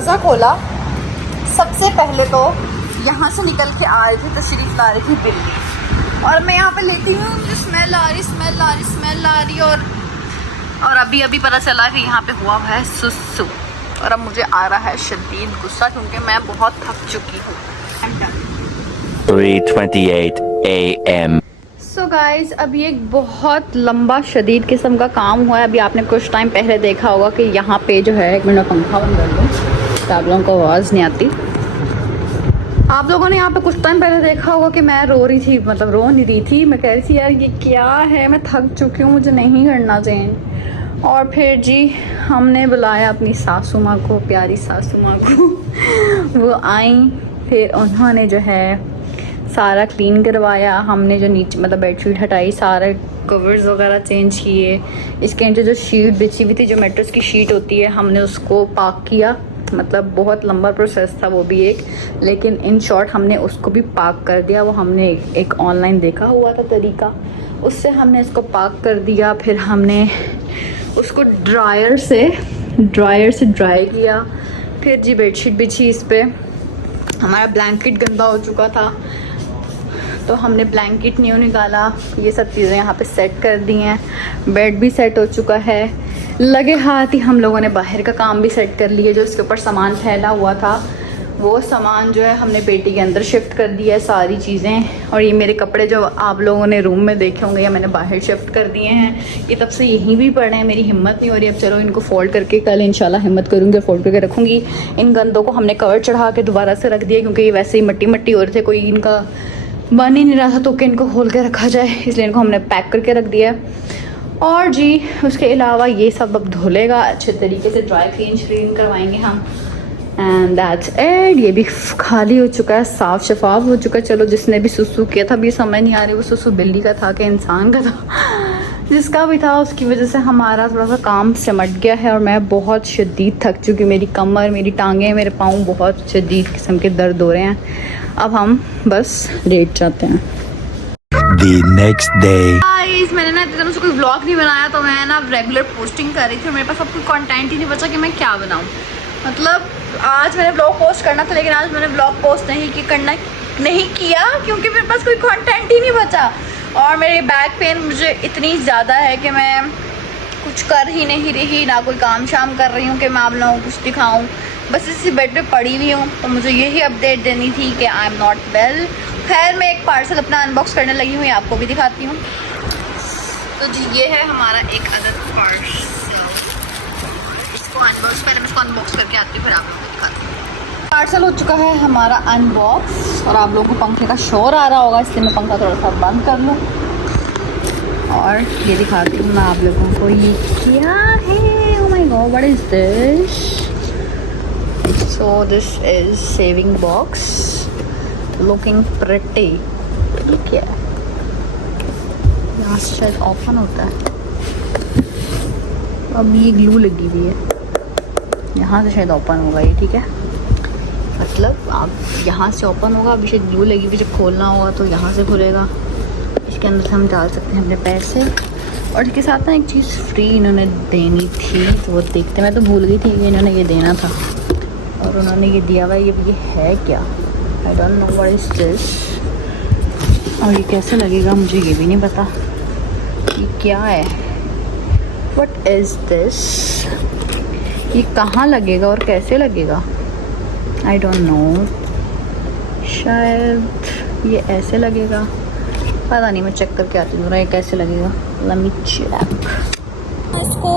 दरवाज़ा खोला, सबसे पहले तो यहाँ से निकल के आ रही थी तशरीफ़ ला रही थी बिल्ली, और मैं यहाँ पे लेती हूँ, मुझे स्मेल आ रही और अभी अभी पता चला कि यहाँ पे हुआ है सुसु, और अब मुझे आ रहा है शदीद गुस्सा क्योंकि मैं बहुत थक चुकी हूँ। 3:28 AM सो गाइज़, अभी एक बहुत लंबा शदीद किस्म का काम हुआ है। अभी आपने कुछ टाइम पहले देखा होगा कि यहाँ पे जो है, एक मिनट पंखा बंद कर लूँ तो आप लोगों को आवाज़ नहीं आती। आप लोगों ने यहाँ पे कुछ टाइम पहले देखा होगा कि मैं रो रही थी, मतलब रो नहीं रही थी, मैं कह रही थी यार ये क्या है, मैं थक चुकी हूँ, मुझे नहीं करना चाहिए। और फिर जी हमने बुलाया अपनी सासू माँ को, प्यारी सासू माँ को वो आई, फिर उन्होंने जो है सारा क्लीन करवाया। हमने जो नीचे मतलब बेडशीट हटाई, सारे कवर्स वगैरह चेंज किए, इसके नीचे जो शीट बिछी हुई थी, जो मैट्रेस की शीट होती है, हमने उसको पाक किया। मतलब बहुत लंबा प्रोसेस था वो भी एक, लेकिन इन शॉर्ट हमने उसको भी पाक कर दिया। वो हमने एक ऑनलाइन देखा हुआ था तरीका, उससे हमने इसको पाक कर दिया। फिर हमने उसको ड्रायर से ड्राई किया। फिर जी बेडशीट बिछी इस पर। हमारा ब्लैंकेट गंदा हो चुका था तो हमने ब्लैंकेट न्यू निकाला, ये सब चीज़ें यहाँ पे सेट कर दी हैं। बेड भी सेट हो चुका है। लगे हाथ ही हम लोगों ने बाहर का काम भी सेट कर लिया। जो इसके ऊपर सामान फैला हुआ था वो सामान जो है हमने पेटी के अंदर शिफ्ट कर दिया है सारी चीज़ें। और ये मेरे कपड़े जो आप लोगों ने रूम में देखे होंगे या मैंने बाहर शिफ्ट कर दिए हैं, ये तब से यहीं भी पड़े हैं। मेरी हिम्मत नहीं हो रही, अब चलो इनको फोल्ड करके कल इंशाल्लाह हिम्मत करूँगी, फोल्ड करके रखूँगी। इन गंदों को हमने कवर चढ़ा के दोबारा से रख दिया क्योंकि ये वैसे ही मट्टी मट्टी हो रहे थे, कोई इनका बन ही नहीं रहा था तो कि इनको खोल के रखा जाए, इसलिए इनको हमने पैक करके रख दिया। और जी उसके अलावा ये सब अब धुलेगा अच्छे तरीके से, ड्राई क्लीन करवाएंगे हम, एंड दैट्स इट। ये भी खाली हो चुका है, साफ़ शफाफ हो चुका है। चलो जिसने भी सुसु किया था, भी समझ नहीं आ रही वो सुसु बिल्ली का था कि इंसान का था, जिसका भी था उसकी वजह से हमारा थोड़ा सा काम सिमट गया है। और मैं बहुत शदीद थक चुकी, मेरी कमर, मेरी टांगें, मेरे पाँव बहुत शदीद किस्म के दर्द हो रहे हैं। अब हम बस लेट जाते हैं। The next day गाइस, मैंने ना इतने दिनों से कोई व्लॉग नहीं बनाया, तो मैं ना रेगुलर पोस्टिंग कर रही थी और मेरे पास अब कोई कंटेंट ही नहीं बचा कि मैं क्या बनाऊं। मतलब आज मैंने व्लॉग पोस्ट करना था, लेकिन आज मैंने व्लॉग पोस्ट नहीं किया क्योंकि मेरे पास कोई कंटेंट ही नहीं बचा। और मेरी बैक पेन मुझे इतनी ज़्यादा है कि मैं कुछ कर ही नहीं रही, ना कोई काम शाम कर रही हूँ कि मैं आप लोगों को कुछ दिखाऊँ। बस इसी बेड पे पड़ी हुई हूँ, तो मुझे यही अपडेट देनी थी कि आई एम नॉट वेल। खैर मैं एक पार्सल अपना अनबॉक्स करने लगी हूँ, आपको भी दिखाती हूँ। तो जी ये है हमारा एक अदर पार्सल, इसको अनबॉक्स, पहले मैं इसको अनबॉक्स करके आती हूँ फिर आप लोगों को दिखाती हूँ। पार्सल हो चुका है हमारा अनबॉक्स, और आप लोगों को पंखे का शोर आ रहा होगा इसलिए मैं पंखा थोड़ा सा बंद कर लूँ और ये दिखाती हूँ मैं आप लोगों को। ये क्या है? Oh my God, what is this? So this is saving box, looking pretty. ये क्या है? यहाँ से शायद ओपन होता है। अब ये ग्लू लगी हुई है, यहाँ से शायद ओपन होगा ये, ठीक है। मतलब आप यहाँ से ओपन होगा, अभी शायद ग्लू लगी हुई, जब खोलना होगा तो यहाँ से खुलेगा। इसके अंदर से हम डाल सकते हैं अपने पैसे, और इसके साथ ना एक चीज़ फ्री इन्होंने देनी थी, तो वो देखते, मैं तो भूल गई थी कि इन्होंने ये देना था और उन्होंने ये दिया हुआ है। ये है क्या? I don't know what is this, और ये कैसे लगेगा मुझे ये भी नहीं पता। ये क्या है? What is this? ये कहाँ लगेगा और कैसे लगेगा? आई डोंट नो, शायद ये ऐसे लगेगा, पता नहीं, मैं चेक करके आती हूँ ये कैसे लगेगा। Let me check. इसको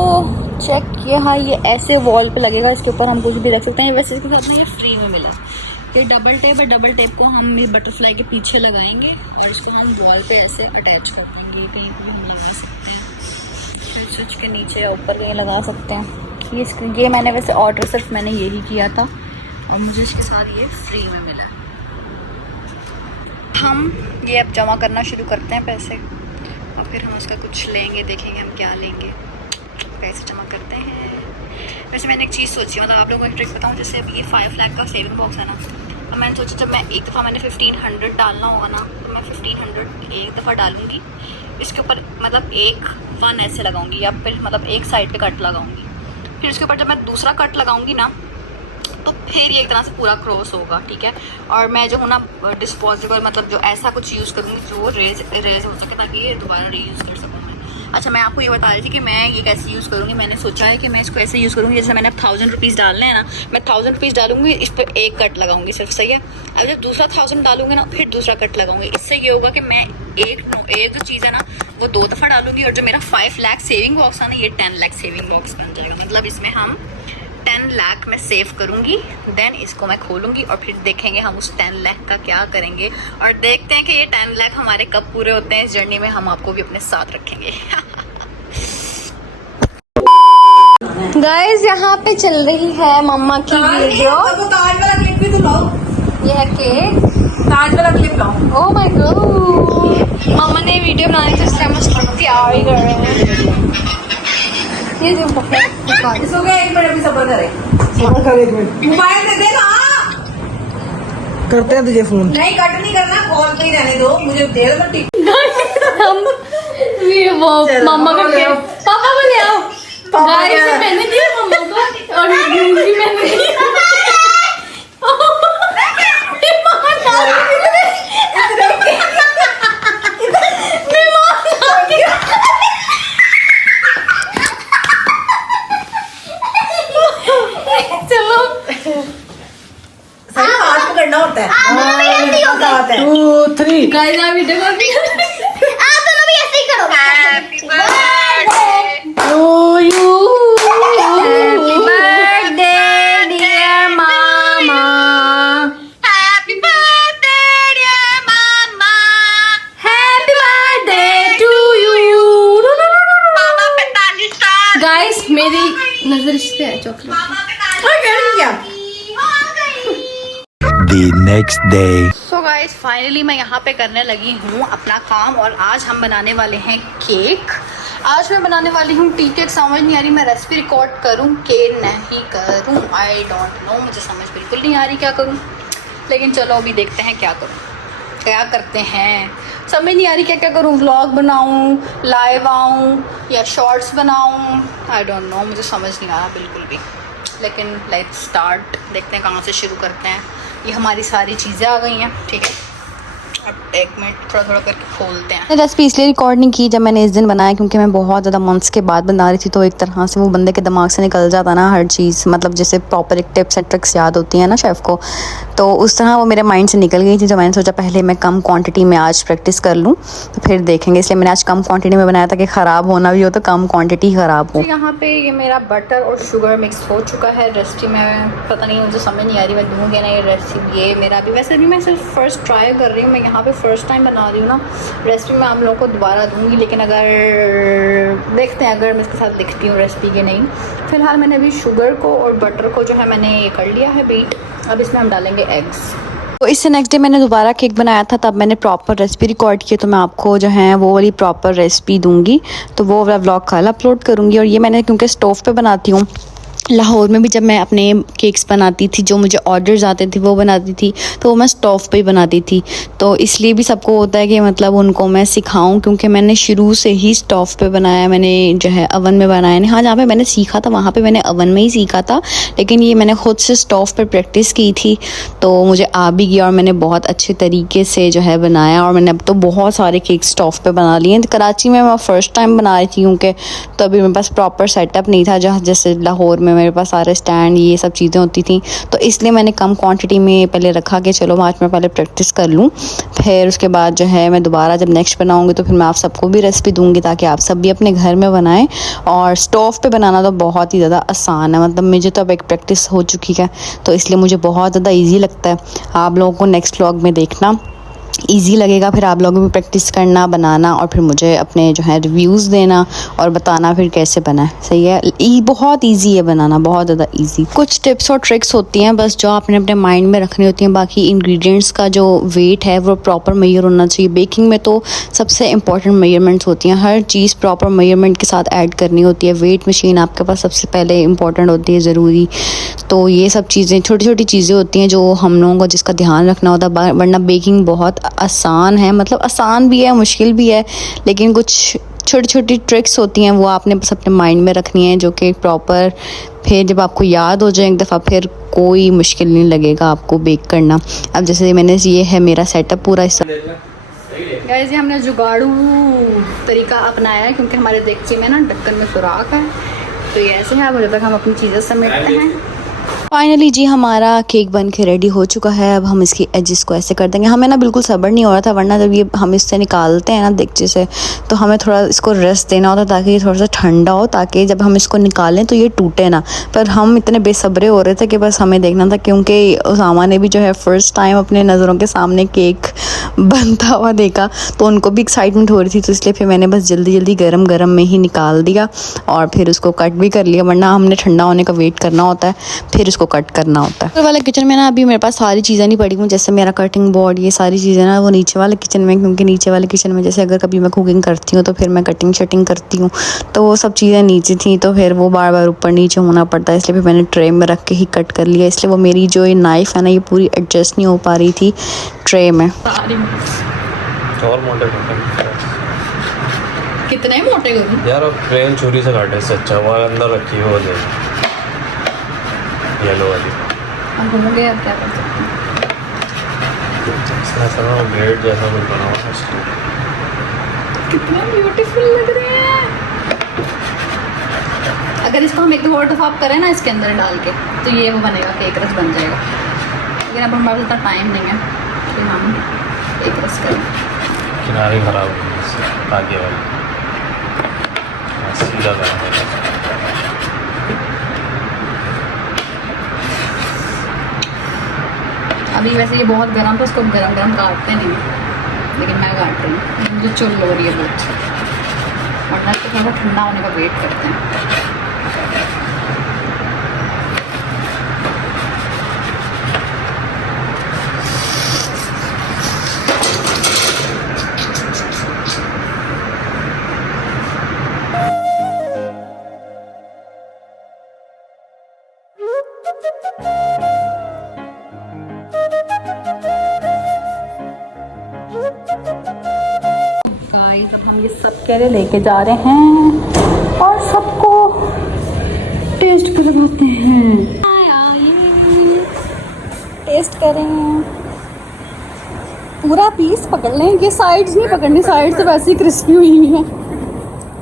चेक किया, हाँ ये ऐसे वॉल पे लगेगा, इसके ऊपर हम कुछ भी रख सकते हैं। वैसे इसके साथ में ये फ्री में मिला, ये डबल टेप है। डबल टेप को हम ये बटरफ्लाई के पीछे लगाएंगे और इसको हम वॉल पे ऐसे अटैच कर देंगे, कहीं भी हम लगा सकते हैं, फिर स्विच के नीचे या ऊपर कहीं लगा सकते हैं। ये मैंने वैसे ऑर्डर सिर्फ मैंने यही किया था और मुझे इसके साथ ये फ्री में मिला। हम ये अब जमा करना शुरू करते हैं पैसे, और फिर हम उसका कुछ लेंगे, देखेंगे हम क्या लेंगे, पैसे जमा करते हैं। वैसे मैंने एक चीज़ सोची, मतलब आप लोगों को एक ट्रिक बताऊँ। जैसे अभी ये 5 लाख का सेविंग बॉक्स है ना, तो मैंने सोचा जब मैं एक दफ़ा मैंने 1500 डालना होगा ना, तो मैं 1500 एक दफ़ा डालूँगी, इसके ऊपर मतलब एक 1 ऐसे लगाऊँगी, या फिर मतलब एक साइड पे कट लगाऊँगी। फिर उसके ऊपर जब मैं दूसरा कट लगाऊँगी ना, तो फिर ये एक तरह से पूरा क्रॉस होगा, ठीक है। और मैं जो हूँ ना डिस्पोजेबल, मतलब जो ऐसा कुछ यूज़ करूँगी जो रेज हो सके, ताकि ये दोबारा रीयूज़ कर सकूँ मैं। अच्छा, मैं आपको ये बता रही थी कि मैं ये कैसे यूज़ करूँगी। मैंने सोचा है कि मैं इसको ऐसे यूज़ करूँगी, जैसे मैंने अब 1000 रुपीज़ डालने हैं ना, मैं 1000 रुपीज़ डालूंगी, इस पर एक कट लगाऊंगी सिर्फ, सही है। अब जब दूसरा 1000 डालूंगी ना, फिर दूसरा कट लगाऊंगी। इससे ये होगा कि मैं एक जो चीज़ है ना वो 2 दफ़ा डालूंगी, और जो मेरा 5 लाख सेविंग बॉक्स है ना, ये 10 लाख सेविंग बॉक्स बन जाएगा। मतलब इसमें हम 10 लाख में सेव करूंगी, देन इसको मैं खोलूंगी और फिर देखेंगे हम उस 10 लाख का क्या करेंगे, और देखते हैं कि ये 10 लाख हमारे कब पूरे होते हैं। इस जर्नी में हम आपको भी अपने साथ रखेंगे। गाइस, यहाँ पे चल रही है मम्मा की वीडियो। ताज वाला क्लिप भी तो लाओ। ये है केक, ताज वाला क्लिप लाओ। ओह माय गॉड, मम्मा ने वीडियो बनाने से इसलिए मस्त तैयारी कर रहे हैं। ये जो बहुत इसको क्या, 1 मिनट अभी सब्र करे। सब्र कर 1 मिनट। मोबाइल दे देना। करते हैं तुझे फोन। नहीं, कट नहीं करना, कॉल पे ही रहने दो, मुझे दे दो टिक। हम वो मम्मा का केक पापा को ले आओ। गाइस, मैंने दिया मम्मा को और दूसरी मैंने दिया। सही हाथ पकड़ना होता है। होता है। 2 3 गाइस, आप वीडियो कॉल भी आप दोनों भी ऐसे ही करो। Happy birthday to you. Happy birthday dear मामा, हैप्पी बर्थडे डियर मामा, हैप्पी बर्थडे टू यू। मामा 45 साल। गाइस, मेरी नजर इस पे है chocolate. The next day. So guys, finally मैं यहाँ पे करने लगी हूँ अपना काम, और आज हम बनाने वाले हैं केक। आज मैं बनाने वाली हूँ टी केक। समझ नहीं आ रही मैं रेसिपी रिकॉर्ड करूँ कि नहीं करूँ, आई डोंट नो, मुझे समझ बिल्कुल नहीं आ रही क्या करूँ, लेकिन चलो अभी देखते हैं क्या करूँ, क्या करते हैं। समझ नहीं आ रही क्या क्या करूँ, व्लॉग बनाऊँ, लाइव आऊँ या शॉर्ट्स बनाऊँ, आई डोंट नो, मुझे समझ नहीं आ रहा बिल्कुल भी। लेकिन लेट्स स्टार्ट, देखते हैं कहाँ से शुरू करते हैं। ये हमारी सारी चीज़ें आ गई हैं, ठीक है। अब 1 मिनट थोड़ा थोड़ा करके खोलते हैं। रेसिपी इसलिए रिकॉर्ड नहीं की जब मैंने इस दिन बनाया, क्योंकि मैं बहुत ज़्यादा मंथ्स के बाद बना रही थी, तो एक तरह से वो बंदे के दिमाग से निकल जाता ना हर चीज़, मतलब जैसे प्रॉपर एक टिप्स एंड ट्रिक्स याद होती है ना शेफ़ को, तो उस तरह वो मेरे माइंड से निकल गई थी। तो मैंने सोचा पहले मैं कम क्वांटिटी में आज प्रैक्टिस कर लूँ, तो फिर देखेंगे। इसलिए मैंने आज कम क्वांटिटी में बनाया था कि ख़राब होना भी हो तो कम क्वान्टिटी ख़राब हो। यहाँ पे ये मेरा बटर और शुगर मिक्स हो चुका है। रेसिपी में पता नहीं, मुझे समझ नहीं आ रही मैं दूँगी ना ये रेसिपी। ये मेरा भी, वैसे भी मैं सिर्फ फर्स्ट ट्राई कर रही हूँ, मैं यहाँ पे फर्स्ट टाइम बना रही हूँ ना। रेसिपी मैं आप लोगों को दोबारा दूंगी, लेकिन अगर देखते हैं अगर मैं इसके साथ दिखती हूँ रेसिपी के नहीं। फिलहाल मैंने अभी शुगर को और बटर को जो है मैंने ये कर लिया है बीट। अब इसमें हम डालेंगे एग्स। तो इससे नेक्स्ट डे मैंने दोबारा केक बनाया था, तब मैंने प्रॉपर रेसिपी रिकॉर्ड की, तो मैं आपको जो है वो वाली प्रॉपर रेसिपी दूंगी, तो वो वाला व्लॉग कल अपलोड करूँगी। और ये मैंने क्योंकि स्टोव पे बनाती हूँ, लाहौर में भी जब मैं अपने केक्स बनाती थी, जो मुझे ऑर्डर्स आते थे वो बनाती थी, तो वो मैं स्टोव पे ही बनाती थी। तो इसलिए भी सबको होता है कि मतलब उनको मैं सिखाऊं, क्योंकि मैंने शुरू से ही स्टोव पे बनाया, मैंने जो है अवन में बनाया नहीं। हाँ, जहाँ पे मैंने सीखा था वहाँ पे मैंने अवन में ही सीखा था, लेकिन ये मैंने खुद से स्टोव पे प्रैक्टिस की थी, तो मुझे आ भी गया और मैंने बहुत अच्छे तरीके से जो है बनाया। और मैंने अब तो बहुत सारे केक स्टोव पे बना लिए हैं। कराची में मैं फर्स्ट टाइम बना रही थी, क्योंकि तो अभी मेरे पास प्रॉपर सेटअप नहीं था, जहाँ जैसे लाहौर में मेरे पास सारे स्टैंड ये सब चीज़ें होती थी, तो इसलिए मैंने कम क्वांटिटी में पहले रखा कि चलो आज मैं पहले प्रैक्टिस कर लूँ, फिर उसके बाद जो है मैं दोबारा जब नेक्स्ट बनाऊँगी तो फिर मैं आप सबको भी रेसिपी दूँगी, ताकि आप सब भी अपने घर में बनाएं। और स्टोव पे बनाना तो बहुत ही ज़्यादा आसान है, मतलब मुझे तो अब एक प्रैक्टिस हो चुकी है, तो इसलिए मुझे बहुत ज़्यादा ईजी लगता है। आप लोगों को नेक्स्ट व्लॉग में देखना ईजी लगेगा, फिर आप लोगों भी प्रैक्टिस करना, बनाना, और फिर मुझे अपने जो है रिव्यूज़ देना और बताना फिर कैसे बना है। सही है, बहुत इजी है बनाना, बहुत ज़्यादा इजी। कुछ टिप्स और ट्रिक्स होती हैं बस जो आपने अपने माइंड में रखनी होती हैं। बाकी इंग्रेडिएंट्स का जो वेट है वो प्रॉपर मेजर होना चाहिए। बेकिंग में तो सबसे इंपॉर्टेंट मेजरमेंट्स होती हैं, हर चीज़ प्रॉपर मेजरमेंट के साथ ऐड करनी होती है। वेट मशीन आपके पास सबसे पहले इंपॉर्टेंट होती है, ज़रूरी। तो ये सब चीज़ें छोटी छोटी चीज़ें होती हैं जो हम लोगों को जिसका ध्यान रखना होता है, वरना बेकिंग बहुत आसान है, मतलब आसान भी है, मुश्किल भी है, लेकिन कुछ छोटी छोटी ट्रिक्स होती हैं वो आपने बस अपने माइंड में रखनी है, जो कि प्रॉपर फिर जब आपको याद हो जाए एक दफ़ा फिर कोई मुश्किल नहीं लगेगा आपको बेक करना। अब जैसे मैंने ये है मेरा सेटअप पूरा इस गाइस ये हमने जुगाड़ू तरीका अपनाया है क्योंकि हमारे देगची में ना ढक्कन में सुराख है, तो ये ऐसे है। अब जब तक हम अपनी चीज़ें समेटते हैं। फाइनली जी हमारा केक बन के रेडी हो चुका है। अब हम इसकी एजेस को ऐसे कर देंगे। हमें ना बिल्कुल सब्र नहीं हो रहा था, वरना जब ये हम इससे निकालते हैं ना देगचे से तो हमें थोड़ा इसको रेस्ट देना होता ताकि ये थोड़ा सा ठंडा हो, ताकि जब हम इसको निकालें तो ये टूटे ना। पर हम इतने बेसब्रे हो रहे थे कि बस हमें देखना था, क्योंकि उसामा ने भी जो है फ़र्स्ट टाइम अपने नज़रों के सामने केक बनता हुआ देखा तो उनको भी एक्साइटमेंट हो रही थी, तो इसलिए फिर मैंने बस जल्दी जल्दी गरम गरम में ही निकाल दिया और फिर उसको कट भी कर लिया, वरना हमने ठंडा होने का वेट करना होता है फिर उसको कट करना होता है। ऊपर वाले किचन में ना अभी मेरे पास सारी चीज़ें नहीं पड़ी हुई, जैसे मेरा कटिंग बोर्ड ये सारी चीज़ें ना वो नीचे वाले किचन में, क्योंकि नीचे वाले किचन में जैसे अगर कभी मैं कुकिंग करती हूँ तो फिर मैं कटिंग शटिंग करती हूँ, तो वो सब चीज़ें नीचे थी तो फिर वो बार बार ऊपर नीचे होना पड़ता है, इसलिए फिर मैंने ट्रे में रख के ही कट कर लिया। इसलिए वो मेरी जो ये नाइफ़ है ना ये पूरी एडजस्ट नहीं हो पा रही थी ट्रे में। और मोटे करते कितने मोटे करूँ यार, अब प्लेन छुरी से काटे से अच्छा वो अंदर रखी हो दे येलो वाली। हम घूमोगे अब क्या कर सकते हैं। इसमें ऐसा ना ब्रेड जैसा कुछ बना हुआ है इसमें। कितना ब्यूटीफुल लग रहे हैं। अगर इसको हम एक दो और दफ़ा करें ना इसके अंदर डाल के तो ये वो बनेगा, केक रस बन जाएगा। लेकिन अब हमारे पास इतना टाइम नहीं है कि हम केक रस करें। किनारे खराब हो गई इससे, आगे वाली सीधा करना है। अभी वैसे ये बहुत गर्म था, उसको गरम गरम काटते नहीं, लेकिन मैं काट रही हूँ, मुझे चुल हो रही है बहुत, वरना इसको थोड़ा ठंडा होने का वेट करते हैं। गाइस अब हम ये सब के लिए लेके जा रहे हैं और सबको टेस्ट करवाते हैं। टेस्ट करें, पूरा पीस पकड़ लें, ये साइड्स नहीं पकड़नी, साइड से वैसे ही क्रिस्पी हुई हुई है।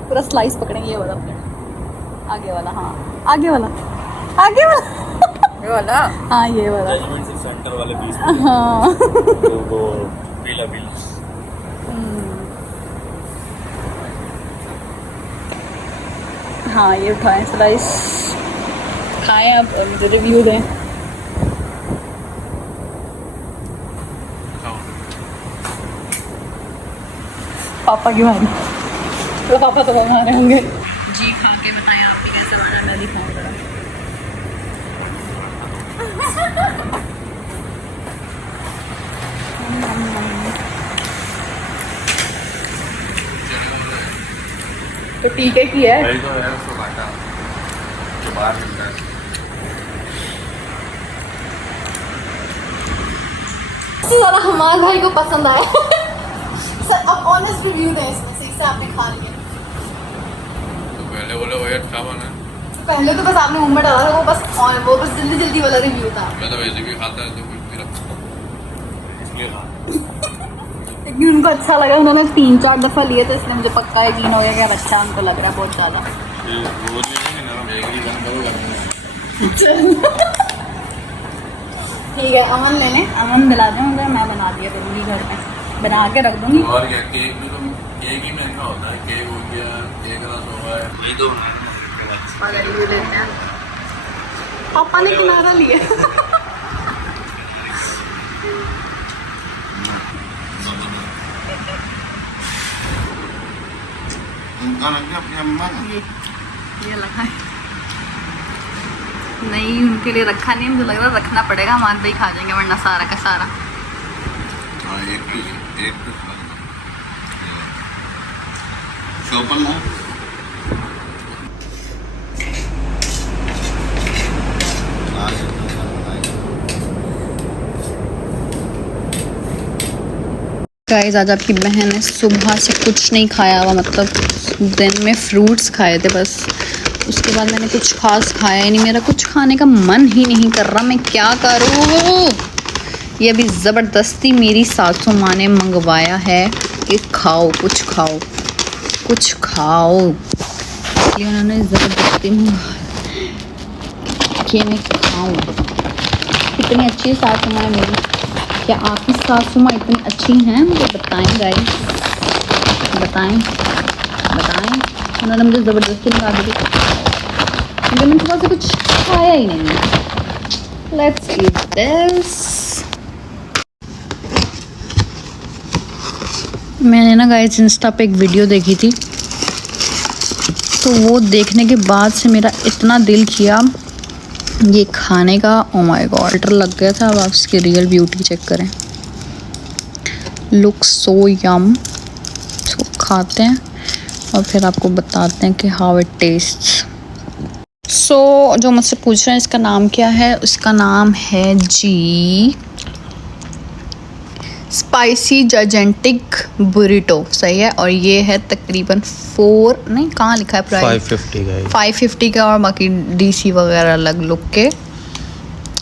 पूरा स्लाइस पकड़ेंगे, ये वाला पकड़ें, आगे वाला, हाँ आगे वाला, आगे वाला, ये वाला, हाँ ये वाला, सेंटर वाले पीस हाँ वो पीला पीला। हाँ ये उठाएं स्लाइस, खाएं अब और मुझे रिव्यू दें। पापा की मारी तो पापा तो हमारे होंगे जी। खा के बताएं आप भी कैसे बना, मैं दिखाऊँ जरा। तो टीके की है, ज़्यादा हमारे भाई को पसंद आया। सर अब ऑनेस्ट रिव्यू दें इसमें से, इससे आपने खा लिया। पहले बोले वो अच्छा बना, पहले तो बस आपने मुंह में डाला था, वो बस जल्दी जल्दी वाला रिव्यू था। मैं तो वैसे भी खाता है तो कुछ भी रखता इसलिए खा। लेकिन उनको अच्छा लगा, उन्होंने 3-4 दफ़ा लिए थे, इसलिए मुझे पक्का यकीन हो गया कि अब अच्छा उनको लग रहा है बहुत ज़्यादा। ठीक है, अमन ले लें, अमन दिला दें मुझे, मैं बना दिया करूँगी घर में, बना के रख दूँगी। और क्या, केक भी तो केक ही महंगा होता है, केक हो गया, केक रस हो गया, यही तो रिव्यू लेते हैं। पापा ने किनारा लिया। अपनी अम्मा ये लगा है नहीं, उनके लिए रखा नहीं, मुझे लग रहा है रखना पड़ेगा, हमारे भाई खा जाएंगे वरना सारा का सारा। एक चौपन ना गाइस आज आपकी बहन ने सुबह से कुछ नहीं खाया हुआ, मतलब दिन में फ्रूट्स खाए थे बस, उसके बाद मैंने कुछ खास खाया ही नहीं। मेरा कुछ खाने का मन ही नहीं कर रहा, मैं क्या करूँ। ये अभी ज़बरदस्ती मेरी सासू माँ ने मंगवाया है कि खाओ कुछ खाओ कुछ खाओ, इसलिए उन्होंने ज़बरदस्ती मंगवाया कि मैं खाऊँ। कितनी अच्छी सासू माँ है मेरी। क्या आपकी सासू माँ इतनी अच्छी हैं? मुझे बताएं गाइस, बताएं बताएं। उन्होंने मुझे ज़बरदस्ती लगा दी क्योंकि मैंने सुबह से कुछ खाया ही नहीं। Let's eat this. मैंने ना गाइस इंस्टा पे एक वीडियो देखी थी, तो वो देखने के बाद से मेरा इतना दिल किया ये खाने का। ओ माय गॉड, डर लग गया था। अब आप इसकी रियल ब्यूटी चेक करें, लुक सो यम। इसको खाते हैं और फिर आपको बताते हैं कि हाउ इट टेस्ट्स। सो जो मुझसे पूछ रहे हैं इसका नाम क्या है, उसका नाम है जी स्पाइसी जायजेंटिक बुरिटो, सही है। और ये है तकरीबन 4 नहीं, कहाँ लिखा है प्राइस, 550 का है। 550 का, और बाकी डीसी वगैरह अलग लुक के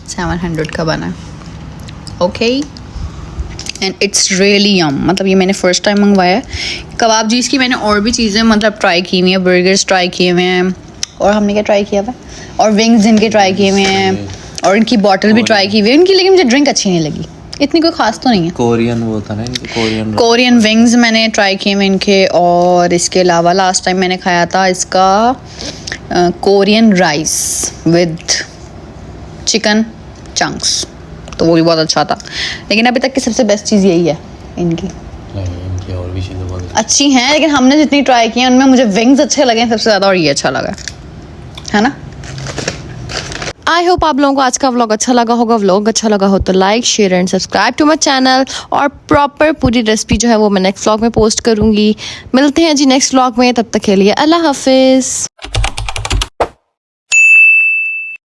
700 का बना है। ओके, एंड इट्स रियली यम। मतलब ये मैंने फ़र्स्ट टाइम मंगवाया है। कबाब जीज की मैंने और भी चीज़ें मतलब ट्राई की हुई हैं, बर्गर्स ट्राई किए हुए हैं, और हमने क्या ट्राई किया हुआ, और विंग्स इनके ट्राई किए हुए हैं, और इनकी बॉटल भी ट्राई की हुई है इनकी, लेकिन मुझे ड्रिंक अच्छी नहीं लगी, इतनी कोई ख़ास तो नहीं है। कोरियन वो था ना, कोरियन विंग्स मैंने ट्राई किए हुए इनके, और इसके अलावा लास्ट टाइम मैंने खाया था इसका Korean rice with chicken chunks, तो वो भी बहुत अच्छा था। लेकिन अभी तक की सबसे बेस्ट चीज़ यही है इनकी। इनकी और भी चीज़ें बहुत अच्छी हैं, लेकिन हमने जितनी ट्राई की हैं उनमें मुझे विंग्स अच्छे लगे हैं सबसे ज़्यादा, और ये अच्छा लगा है ना। आई होप आप लोगों को आज का व्लॉग अच्छा लगा होगा। व्लॉग अच्छा लगा हो तो like share and subscribe to my channel, और प्रॉपर पूरी रेसिपी जो है वो मैं नेक्स्ट व्लॉग में पोस्ट करूँगी। मिलते हैं जी नेक्स्ट व्लॉग में, तब तक के लिए अल्लाह हाफिज़।